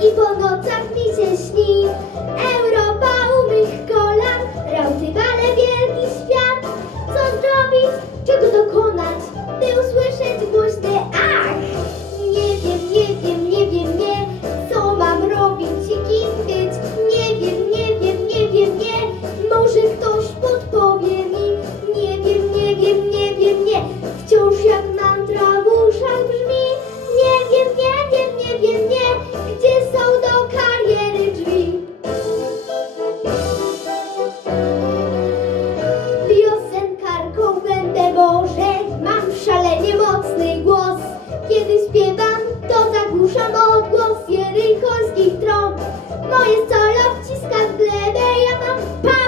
i po nocach mi się śni. Moje solo wciska w glebę, ja mam pał.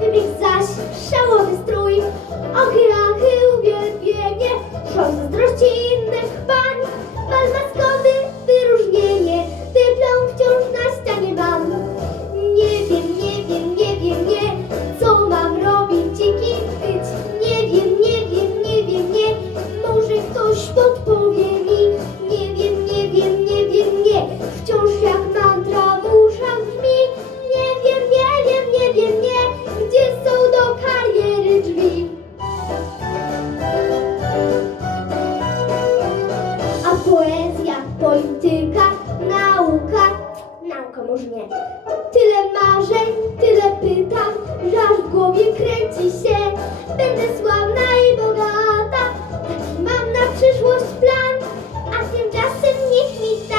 wybiegł zaś szałowy strój. Ochyla chył biegnie, szos zazdrości innych pań, bal polityka, nauka, nauka może nie. Tyle marzeń, tyle pytań, że aż w głowie kręci się. Będę sławna i bogata, taki mam na przyszłość plan, a tymczasem niech mi tak.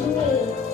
to me.